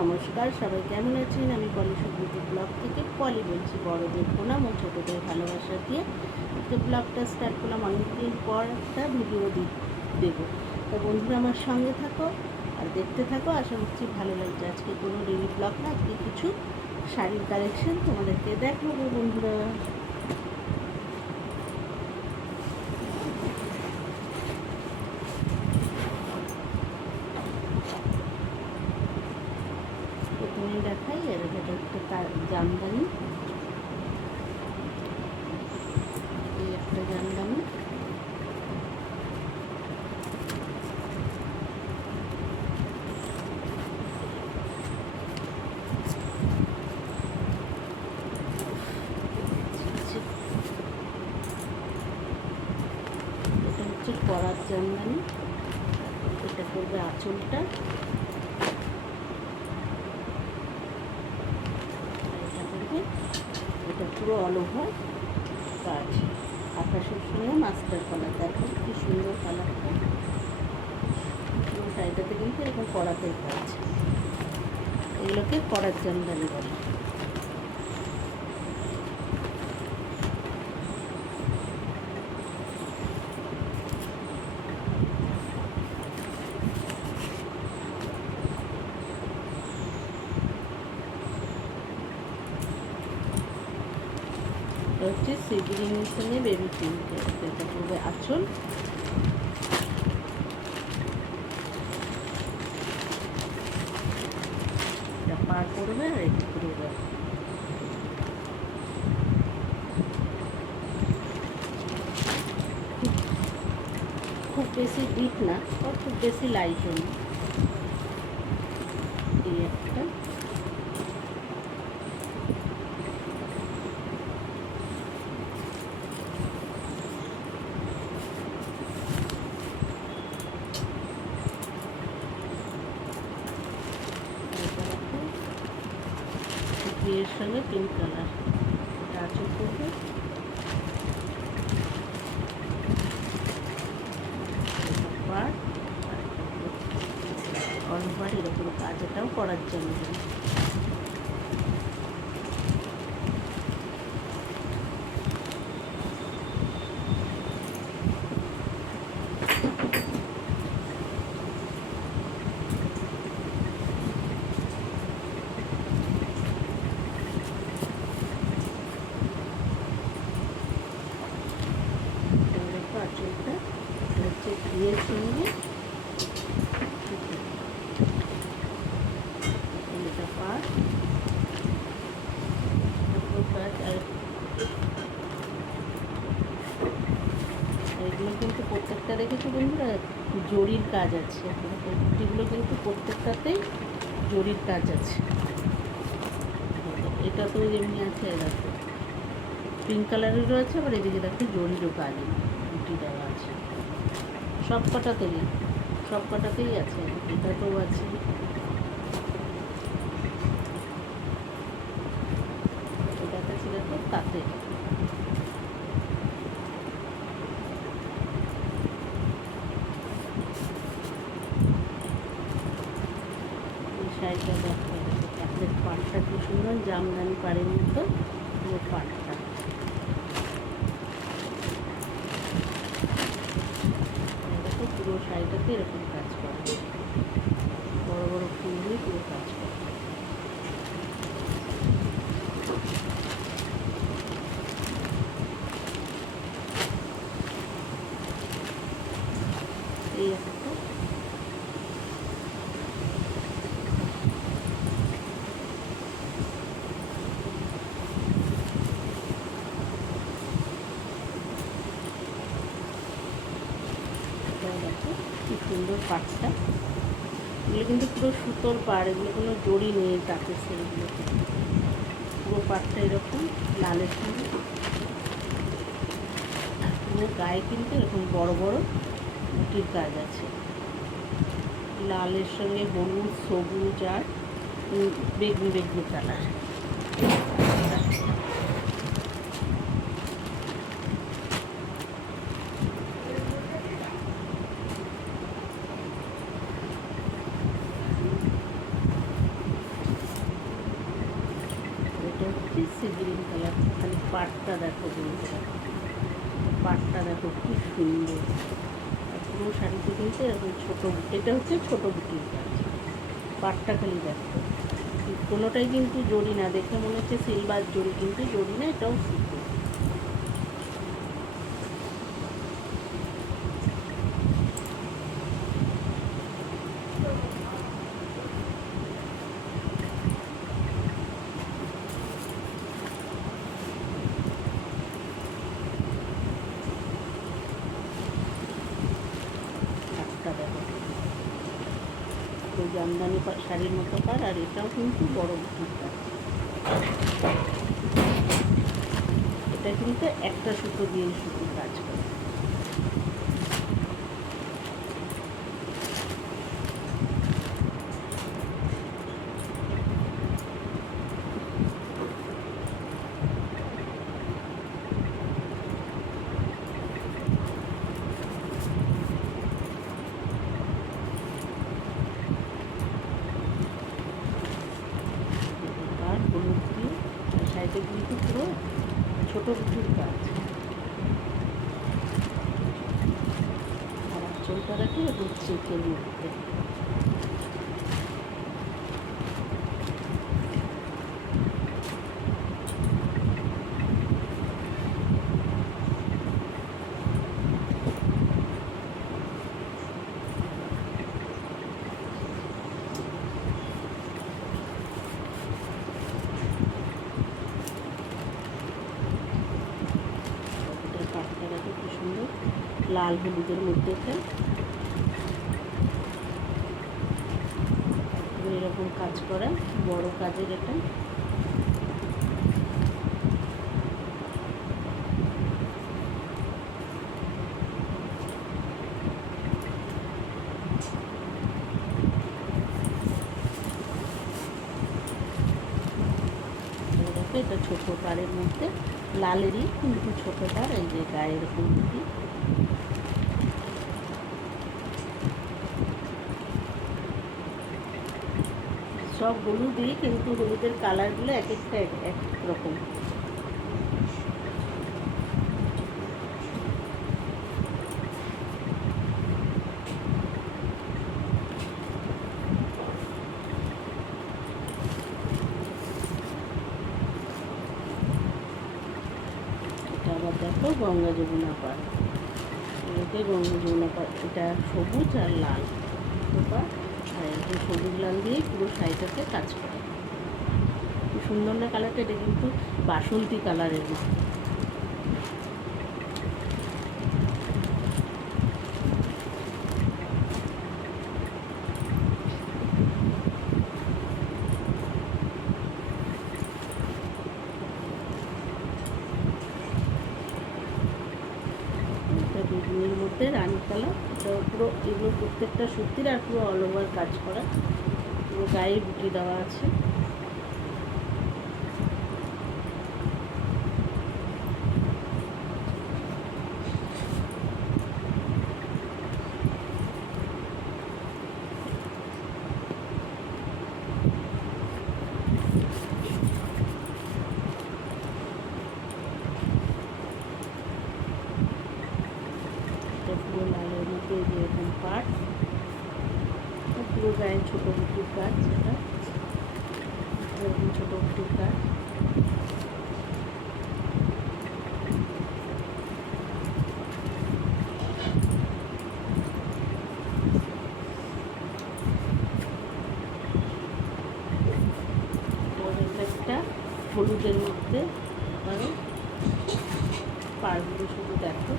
নমস্কার, সবাই কেমন আছেন? আমি পলি সুব্রতি ব্লগ থেকে পলি বলছি, বড়দের প্রণাম ও ছোটোদের ভালোবাসা দিয়ে। আজকে ব্লগটা স্টার্ট করলাম, অনেকদিন পর একটা ভিডিও দেবো। তো বন্ধুরা, আমার সঙ্গে থাকো আর দেখতে থাকো। আশা করছি ভালো লাগছে। আজকে কোনো ডেলি ব্লগ না, আজকে কিছু শাড়ির কালেকশন তোমাদেরকে দেখাবো বন্ধুরা প্রথমে দেখাই এর এটা একটা তার জামদানি এই একটা জামদানি এটা হচ্ছে করার জামদানি এটা করবে আঁচলটা। এটা করবে, এটা পুরো অল কাজ। আকাশের সঙ্গে মাস্টার কালার দেখো কি সুন্দর কালারটা পুরো শাড়িটাতে কিন্তু এরকম কড়াতেই কাজ এগুলোকে করার জামদানি বলে। হচ্ছে সিগ্রিনের সঙ্গে বেবি পিঙ্ক এটা পার করবে আর খুব বেশি ডিপ না খুব বেশি লাইটও না এই একটা বিয়ের সঙ্গে পিঙ্ক কালার এটা আঁচল করবে অনেকবার এরকম কাজ এটাও করার জন্য এটা দেখো আঁচলটা এটা হচ্ছে বিয়ের সঙ্গে এটা পাট পুরো কাজ আর আর এগুলো কিন্তু প্রত্যেকটা দেখেছ বন্ধুরা, জরির কাজ আছে। কুর্তিগুলো কিন্তু প্রত্যেকটাতেই জরির কাজ আছে। এটা তো এমনি আছে এই পিঙ্ক কালারেরও আছে আবার এদিকে দেখো জরিরও কাজ রুটি দেওয়া আছে। সব কটাতেই সব কটাতেই আছে এটাতেও আছে এটা কাছে দেখো তাতে এই দেখতে দেখো আপনার পাটটা কি সুন্দর জামদানি পাড়ের মতো পুরো পাটটা এই দেখো পুরো শাড়িটাতে এরকম কাজ করে বড় বড় ফুল দিয়ে পুরো কাজ করে এই একটা এটাও দেখো, কি সুন্দর পাটটা। এগুলো কিন্তু পুরো সুতোর পাড়, এগুলো কোনো জড়ি নেই তাতে সেগুলো। পুরো পাটটা এরকম, লালের সঙ্গে। আর পুরো গায়ে কিন্তু এরকম বড় বড় মুটির কাজ আছে। লালের সঙ্গে হলুদ, সবুজ আর বেগুনি বেগুনি কালার। সি গ্রিন কালার খালি পাটটা দেখো, বন্ধুরা। পাটটা দেখো, কি সুন্দর। পুরো শাড়িতে কিন্তু এরকম ছোটো এটা হচ্ছে ছোটো বুটির পাটটা খালি দেখো। কোনোটাই কিন্তু জড়ি না। দেখে মনে হচ্ছে সিলভার জড়ি, কিন্তু জড়ি না, এটাও সুতো হাতটা দেখো ওই জামদানি শাড়ির মতো কার আর এটাও কিন্তু বড় বুটির এটা কিন্তু একটা সুতো দিয়ে শুধু কাজ করে আর হলুদ দিয়ে আর সাইডে কিন্তু পুরো ছোটো বুটির কাজ আর আঁচলটা রাখি এবং চেকের মধ্যে এটার পাটটা দেখো কি সুন্দর। লাল হলুদের মধ্যে এরকম কাজ করা বড় কাজের এটা? এটা ছোটো পাড়ের মধ্যে, লালেরই কিন্তু ছোটো পাড় এই যে গায়ে এরকম বুটি সব হলুদই, কিন্তু হলুদের কালারগুলো এক একটা এক এক রকম। আবার দেখো গঙ্গা যমুনা পাড়। এটাকে গঙ্গা যমুনা পাড়, এটা সবুজ আর লাল। আর এরকম সবুজ লাল দিয়ে পুরো শাড়িটাতে কাজ করা। সুন্দর না কালারটা এটা কিন্তু বাসন্তী কালারের মতো এটা বেগুনের কালার এটা পুরো এগুলো প্রত্যেকটা সুতির আর পুরো অল ওভার কাজ করা। পুরো গায়ে বুটি দেওয়া আছে এটা পুরো লালের মধ্যে এই যে এরকম পাট এটা পুরো গায়ে ছোটো বুটির কাজ এটা এরকম ছোটো বুটির কাজ আর এটা একটা হলুদের মধ্যে আরও পাড়গুলো শুধু দেখো।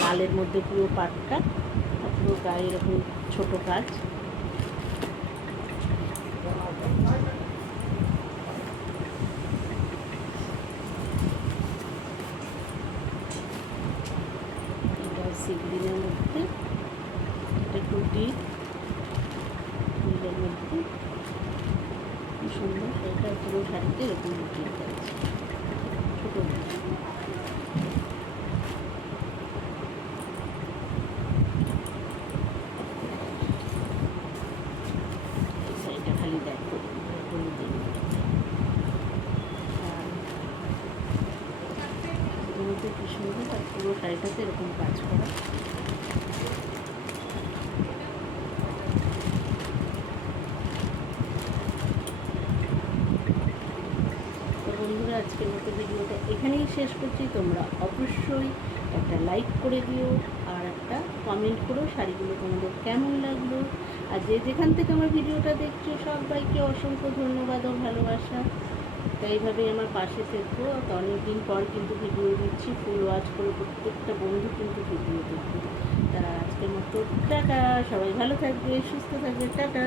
লালের মধ্যে পুরো পাটটা, আর পুরো গায়ে এরকম ছোটো কাজ সুন্দর এটা পুরো শাড়িতে এরকম বুকিং করেছে ছোটো কি সুন্দর তার পুরো শাড়িটাতে এরকম কাজ করা। শেষ করছি। তোমরা অবশ্যই একটা লাইক করে দিও আর একটা কমেন্ট করো শাড়িগুলো তোমাদের কেমন লাগল। আর যে যেখান থেকে আমার ভিডিওটা দেখছ, সবাইকে অসংখ্য ধন্যবাদ ও ভালোবাসা। তো এইভাবেই আমার পাশে থেকো। অনেকদিন পর কিন্তু ভিডিও দিচ্ছি ফুল ওয়াচ করে প্রত্যেকটা বন্ধু কিন্তু ভিডিও দেখবে। তা আজকের মতো, টাটা! সবাই ভালো থাকবে, সুস্থ থাকবে, টাটা!